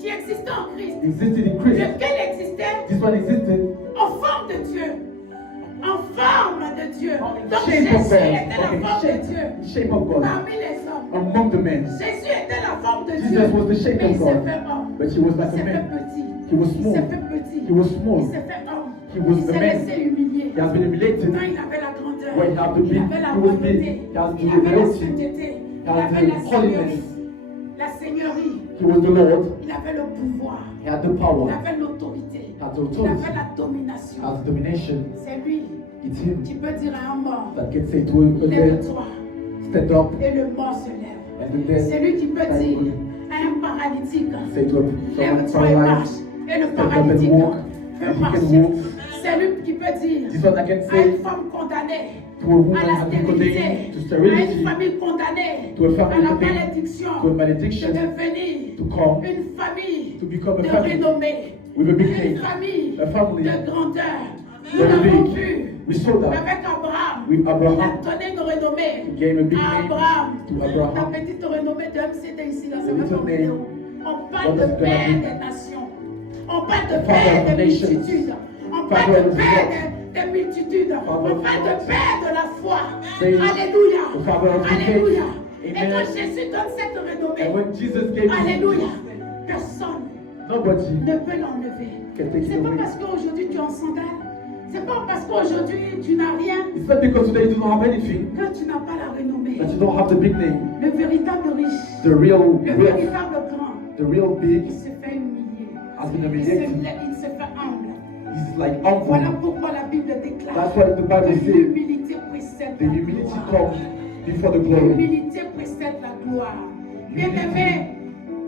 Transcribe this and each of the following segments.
qui existait en Christ, existed in Christ. lequel existait This one existed en forme de Dieu. En forme de Dieu. Donc shape Jésus of God. était la Okay, forme de Dieu shape of God. parmi les hommes. Among the men. Jésus était la forme de Jesus Dieu. was the shape Mais il of s'est God. fait homme. But he was Il like a s'est fait man. petit. He was Il small. s'est fait petit. He was Il small. s'est fait homme. He was Il the s'est man. laissé humilier. He has been humiliated. Quand il avait la grandeur, When he had to il be, avait la he was royauté, big. He has il the avait la royalty. sainteté, il has avait the la seigneurie, holiness. la seigneurie, He was the Lord. il avait le pouvoir, He had the il power. avait l'autorité, He had the il authority. avait la domination. He has the domination. C'est lui It's him qui peut dire à un mort, that can say to a dead, lève-toi, stand up, et le mort se lève. and the dead C'est lui qui peut stand dire up. à un paralytique, Say to someone lève-toi et marche, paralyzed, et le stand up and paralytique walk, peut and he marcher. can walk. C'est lui qui peut dire This one I can à say une femme condamnée to a woman à la has been stérilité, condemned to à une sterility, famille condamnée to a à family la condemned malédiction, to a de malediction, devenir to come une famille to become a de family renommée, with a big une name, famille a family de grandeur. Nous very l'avons big. vu We saw that avec Abraham. with Il a Abraham. donné une renommée He gave a big à name Abraham. to La Abraham. petite renommée de MCD ici, là, The c'est même little pas name. vidéo. On parle What de is gonna père be? des nations. On parle de The father père of des nations. multitudes. On Father parle de of père the des multitudes. Father On of parle the de père de la foi. Say, Alléluia. the Father of the Alléluia. faith. Et Amen. quand Jésus donne cette And renommée, when Jesus gave Alléluia, it, personne nobody ne peut l'enlever. can take it C'est pas away. parce qu'aujourd'hui tu es en sandales. C'est pas parce qu'aujourd'hui tu n'as rien It's not because today you don't have anything que tu n'as pas la renommée. that you don't have the big name, Le véritable riche, the real le wealth, véritable grand, the real il big. se fait humilier. Has been Il humiliated. se fait humble. He's like Voilà humble. pourquoi la Bible déclare That's why the Bible que says l'humilité précède the la humility gloire. comes before the glory. L'humilité précède la gloire. Bien aimé,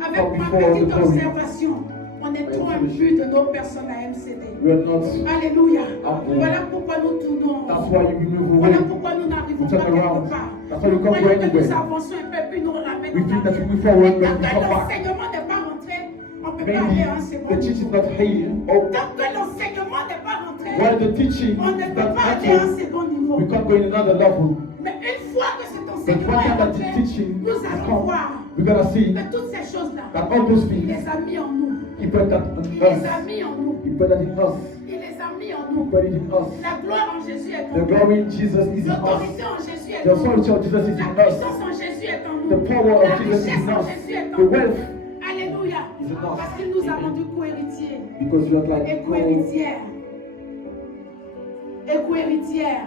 avec Come ma before petite the glory. observation, on est trop imbus de nos personnes à MCD. We are not. Alléluia. Amen. Voilà pourquoi nous tournons. That's why you move Voilà away. pourquoi nous n'arrivons We pas turn quelque around. part. That's why we Nous can't go croyons que nous anywhere. avançons un peu puis nous ramènons We en think that arrière. we move forward, Mais but we tant que come back. l'enseignement n'est pas rentré, on ne peut pas aller à un Maybe second the teaching is niveau. not here. Oh, Tant que l'enseignement n'est pas rentré, while the teaching on ne is peut not pas aller à un active, second niveau. we can't go in another level. Mais une fois que cet But enseignement one est time that rentré, the teaching nous is allons come, voir we're gonna see que toutes ces choses-là, that all those il things, les a mis en nous. He put that Il in les us. a mis en nous. He put that in us. Il les a mis en He nous. put it in us. La gloire en Jésus est en The nous. glory in Jesus is in us. L'autorité en Jésus est The en nous. authority of Jesus is La in us. puissance en Jésus est en The nous. power La of Jesus is richesse in en us. Jésus est en The nous. wealth Alléluia. is in us. Parce qu'il nous a rendus co-héritiers Because you are et like co-héritières. Et co-héritières.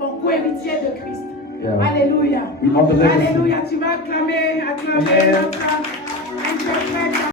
Donc co-héritiers de Christ. Yeah. Alléluia. We have the legacy. Alléluia. Tu vas acclamer Amen. notre interprète.